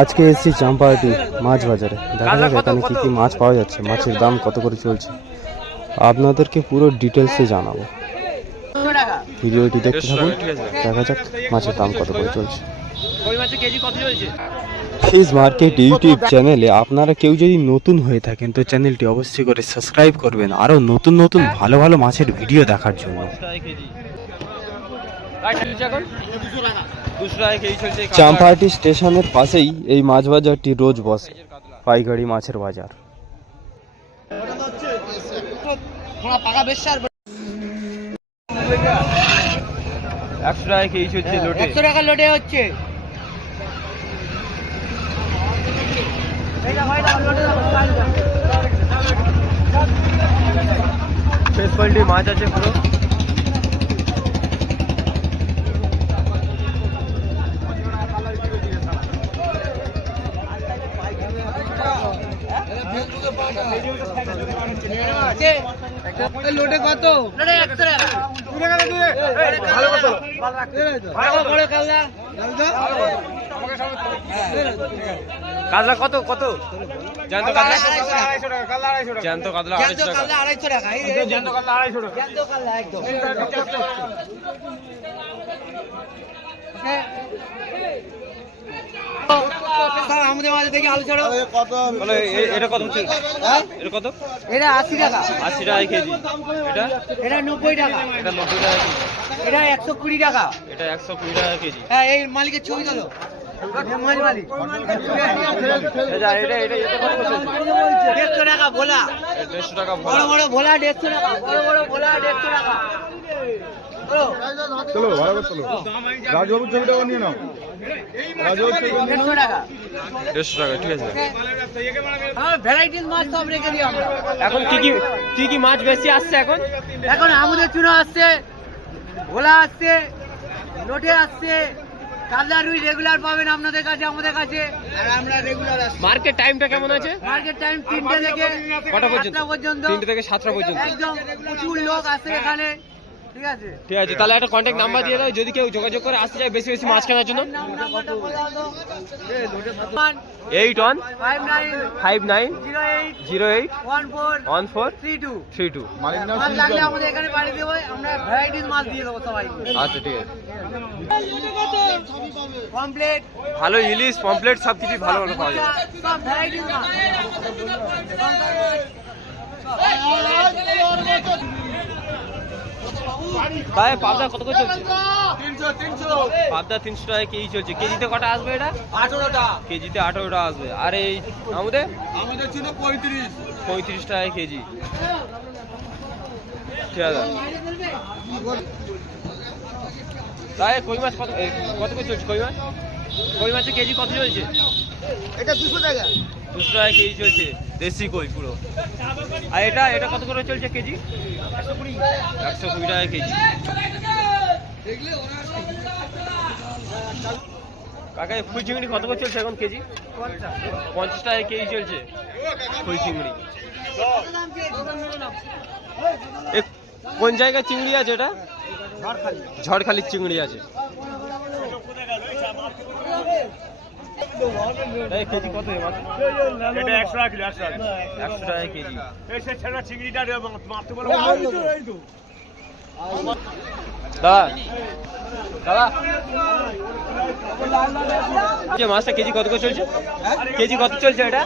আজকে এসেছি চাম্পাহাটি মাছ বাজারে। দেখা যাক এখানে কি কি মাছ পাওয়া যাচ্ছে মাছের দাম কত করে চলছে। আপনাদেরকে পুরো ডিটেলসে জানাব। ভিডিওটি দেখতে থাকুন দেখা যাক মাছের দাম কত করে চলছে। কই মাছের কেজি কত চলছে? ফিশ মার্কেট ইউটিউব চ্যানেলে আপনারা কেউ যদি নতুন হয়ে থাকেন তো চ্যানেলটি অবশ্যই করে সাবস্ক্রাইব করবেন। আরও নতুন নতুন ভালো ভালো মাছের ভিডিও দেখার জন্য। চাম্পাহাটি স্টেশনের পাশেই এই মাছ বাজারটি রোজ বসে পাইকারি মাছের বাজার। একশো টাকা কেজি চলছে লোটে। একশো টাকা হচ্ছে। কোয়ালিটির মাছ আছে পুরো। লোডে কত কাতলা কত কত জ্যান্ত কাতলা জ্যান্ত কাতলা আড়াইশো টাকা জ্যান্ত কালদা আড়াইশো টাকা জ্যান্ত কালদা একদম হ্যাঁ। আমাদের মাঝে দেখি আলু ছাড়ো। এ- এটা কত হচ্ছে? হ্যাঁ? এটা কত? এটা আশি টাকা। আশি টাকা কেজি। এটা? এটা নব্বই টাকা। এটা নব্বই টাকা কেজি। এটা একশো কুড়ি টাকা। এটা একশো কুড়ি টাকা কেজি। হ্যাঁ এই মালিকের ছবি তোলো। দেড়শো টাকা ভোলা। দেড়শো টাকা বড় বড় ভোলা দেড়শো টাকা বড় বড় ভোলা দেড়শো টাকা। চলো ভালো করে চলো। রাজবাবুর ছবিটাও নিয়ে নাও। রাজবাবুর ছবি দেড়শো টাকা। দেড়শো টাকা ঠিক আছে। ভ্যারাইটিস মাছ সব রেখে দিই আমরা। এখন কি কি কি কি মাছ বেশি আসছে এখন? এখন আমুদের চুনো আসছে ভোলা আসছে লোটে আসছে কাবলা রুই রেগুলার পাবেন আপনাদের কাছে আমাদের কাছে। আর আমরা রেগুলার আসছি মার্কেট টাইমটা কেমন আছে? মার্কেট টাইম তিনটে থেকে কটা পর্যন্ত? সাতটা পর্যন্ত। থেকে সাতটা পর্যন্ত। একদম প্রচুর লোক আসে এখানে। ঠিক আছে ঠিক আছে তাহলে একটা কন্ট্যাক্ট নাম্বার দিয়ে দাও যদি কেউ যোগাযোগ করে আসতে চায় বেশি বেশি মাছ কেনার জন্য eight one five nine five nine zero eight zero eight one four one four three two three two মাছ লাগলে আমাদের এখানে বাড়ি দেবো আমরা ভ্যারাইটিস মাছ দিয়ে দেবো সবাই আচ্ছা ঠিক আছে কমপ্লিট ভালো ইলিশ পমপ্লেট সব কিছু ভালো ভালো পাওয়া যায় সব ভ্যারাইটিস মাছ তাই পাবদা কত করে চলছে? পাবদা তিনশো টাকা কেজি চলছে। কেজিতে কটা আসবে এটা? আঠেরোটা। কেজিতে আঠারোটা আসবে। আর এই আমাদের আমাদের ছিল পঁয়ত্রিশ। পঁয়ত্রিশ টাকা কেজি। ঠিক আছে। তাই কই মাছ কত কত করে চলছে কই মাছ? কই মাছের কেজি কত চলছে? এটা দুশো টাকা। দুশো টাকা কেজি চলছে, দেশি কই পুরো। আর এটা এটা কত করে চলছে কেজি? একশো কুড়ি টাকা কেজি। কাকা ফুল চিংড়ি কত করে চলছে এখন কেজি? পঞ্চাশ টাকা কেজি চলছে ফুল চিংড়ি। কোন জায়গায় চিংড়ি আছে এটা? ঝড়খালির চিংড়ি আছে। কেজি কত এটা একশো টাকা কিলো একশো টাকা একশো টাকা কেজি। এই সে ছেড়া চিংড়িটা মারতে বলো দাদা দাদা। যে মাছটা কেজি কত করে চলছে? কেজি কত চলছে এটা?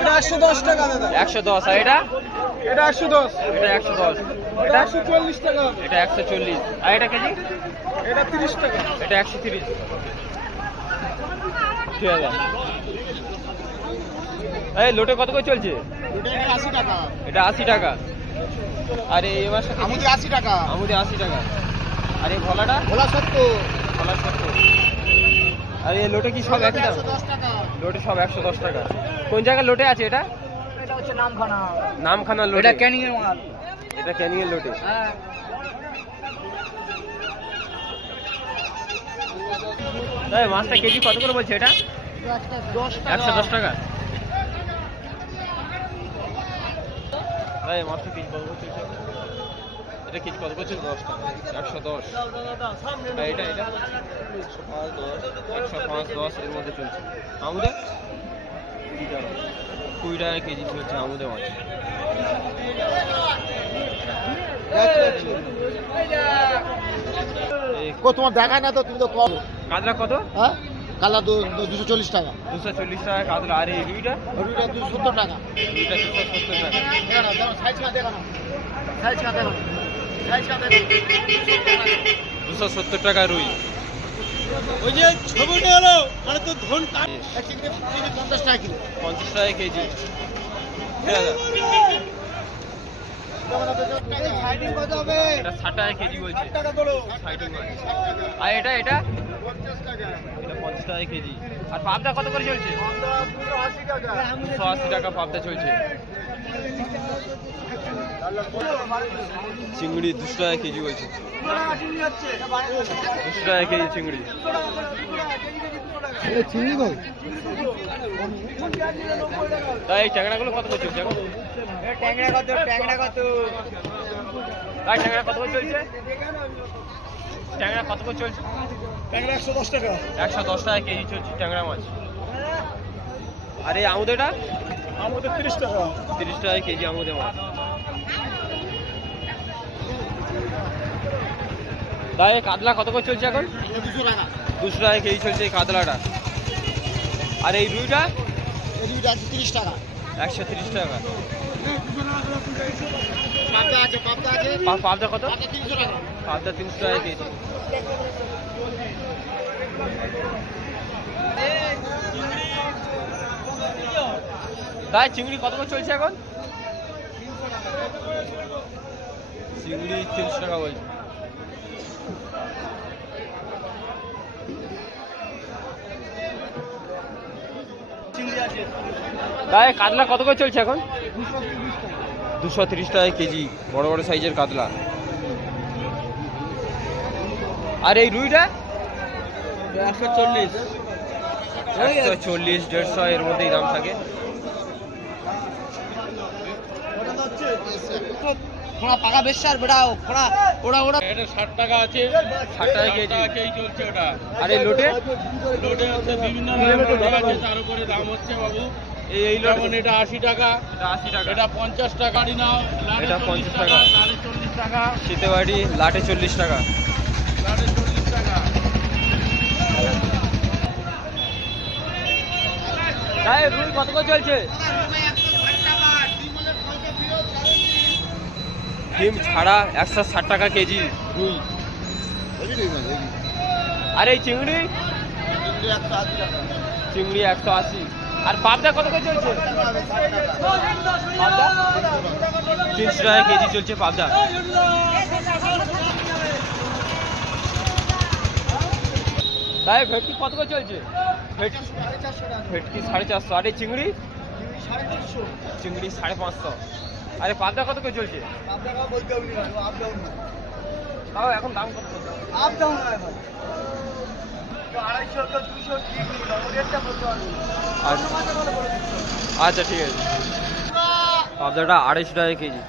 এটা একশো দশ টাকা দাদা। একশো দশ আর এটা? এটা একশো দশ। এটা একশো দশ। এটা একশো চল্লিশ টাকা। এটা একশো চল্লিশ। আর এটা কেজি? এটা তিরিশ টাকা। এটা একশো তিরিশ। ঠিক আছে এই লোটে কত করে চলছে? আশি টাকা এটা আশি টাকা। আর এই মাছটা কেজি? আমাদের আশি টাকা। আমুদে আশি টাকা। আর এই ভোলাটা? ভোলা সত্তর। ভোলা সত্তর। আর এই লোটে কি সব একই দাম? দশ টাকা। লোটে সব একশো দশ টাকা। কোন জায়গায় লোটে আছে এটা? এটা হচ্ছে নামখানা। নামখানা লোটে। এটা ক্যানিং এর মাল। এটা ক্যানিং এর লোটে। হ্যাঁ। তাই মাছটা কেজি কত করে বলছে এটা? একশো দশ টাকা। তাই মাছটা কেজি কত এটা? কেজি কত দশ টাকা। একশো দশ। এটা এটা। একশো পাঁচ দশ। একশো পাঁচ দশ এর মধ্যে চলছে। কুড়ি টাকা কুড়ি টাকা কেজি চলছে আমুদে মাছ। তোমার দেখায় না তো তুমি তো কম। কাতলা কত? হ্যাঁ? কালা দুশো চল্লিশ টাকা। দুশো চল্লিশ টাকা কাতলা আর এই রুইটা? রুইটা দুশো সত্তর টাকা। রুইটা দুশো সত্তর টাকা। দেখা না দেখো সাইজ কাঁ দেখো না সাইজ কাঁ দেখো সাইজ কাঁ দেখো দুশো সত্তর টাকা রুই। ওই যে ছবিটা হলো মানে তো ধন পঞ্চাশ টাকা কিলো। পঞ্চাশ টাকা কেজি। এটা ষাট টাকা কেজি বলছে। আর এটা এটা? এটা পঞ্চাশ টাকা কেজি। আর পাবদা কত করে চলছে? দুশো আশি টাকা পাবদা চলছে। চিংড়ি দুশো টাকা কেজি বলছে। দুশো টাকা কেজি চিংড়ি। তাই এই ট্যাংরাগুলো কত করে চলছে এখন? ট্যাংরা কত ট্যাংরা কত? ট্যাংরা কত করে চলছে? ট্যাংরা কত করে চলছে? ট্যাংরা একশো দশ টাকা। একশো দশ টাকা কেজি চলছে ট্যাংরা মাছ। আর এই আমুদেটা আমাদের তিরিশ টাকা। তিরিশ টাকা কেজি আমুদে মাছ। তাই কাতলা কত করে চলছে এখন? দুশো টাকা কেজি চলছে এই কাতলাটা। আর এই রুইটা? এই দুইটা আছে তিরিশ টাকা। একশো তিরিশ টাকা। পাবদা কত? পাবদা তিনশো টাকা। পাবদা তিনশো টাকা কেজি। তাই চিংড়ি কত করে চলছে এখন? চিংড়ি তিনশো টাকা বলছে। তাই কাতলা কত করে চলছে এখন? দুশো তিরিশ টাকা কেজি বড় বড় সাইজের কাতলা। আর এই রুইটা? একশো চল্লিশ। একশো চল্লিশ দেড়শো এর মধ্যেই দাম থাকে। ফোড়া পাকা বেশ আর ওরা এটা ষাট টাকা আছে। ষাট টাকা কেজি। চলছে ওটা। আর এই লোটে? হচ্ছে বিভিন্ন আছে তার উপরে দাম হচ্ছে বাবু। এই এই লোট এটা আশি টাকা। এটা আশি টাকা। এটা পঞ্চাশ টাকা নাও। লাটে এটা 50 টাকা। লাটে চল্লিশ টাকা। শীতেবাড়ি লাটে চল্লিশ টাকা। রুই কত করে চলছে? ডিম ছাড়া একশো ষাট টাকা কেজি রুই। আর এই চিংড়ি? চিংড়ি একশো আশি। আর পাবদা কত করে চলছে? পাবদা? তিনশো টাকা কেজি চলছে পাবদা। তাই ভেটকি কত করে চলছে? ভেট- ভেটকি সাড়ে চারশো। আর এই চিংড়ি চিংড়ি সাড়ে পাঁচশো। আরে পাবদা কত করে চলছে? তাও এখন দাম কত? আপ ডাউন আড়াইশো দুশো আচ্ছা। আচ্ছা ঠিক আছে। পাবদাটা আড়াইশো টাকা কেজি।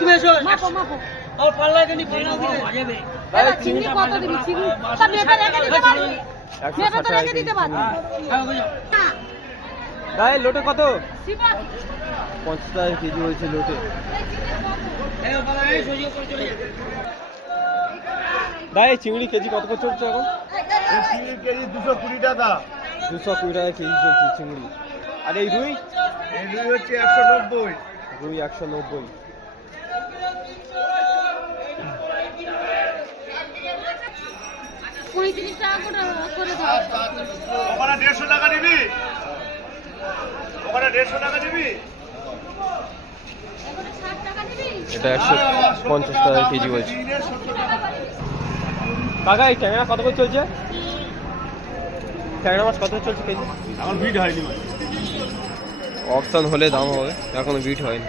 তুমি এসো। মাপো মাপো। আমার পাল্লা কেন পাল্লা দিলে এবার চিংড়ি কত দিবি? চিংড়ি তা মেপে রেখে দিতে পারবি? মেপে তো রেখে দিতে পারবি? না লোটে কত? পঞ্চাশ টাকা কেজি হয়েছে লোটে। দাই চিংড়ি কেজি কত করে চলছে এখন? কেজি দুশো কুড়ি টাকা। দুশো কুড়ি টাকা কেজি চলছে চিংড়ি। আর এই রুই? এই রুই হচ্ছে একশো নব্বই। রুই একশো নব্বই। পঁয়ত্রিশ টাকা করে করে ওখানে দেড়শো টাকা নিবি? ওখানে দেড়শো টাকা নিবি? এখানে ষাট টাকা নিবি? এটা একশো পঞ্চাশ টাকা কেজি বলছে কাকা এই ট্যাংরা কত করে চলছে? ট্যাংরা মাছ কত করে চলছে কেজি? এখন ভিড় হয়নি অপশন হলে দাম হবে এখনও বিট হয়নি।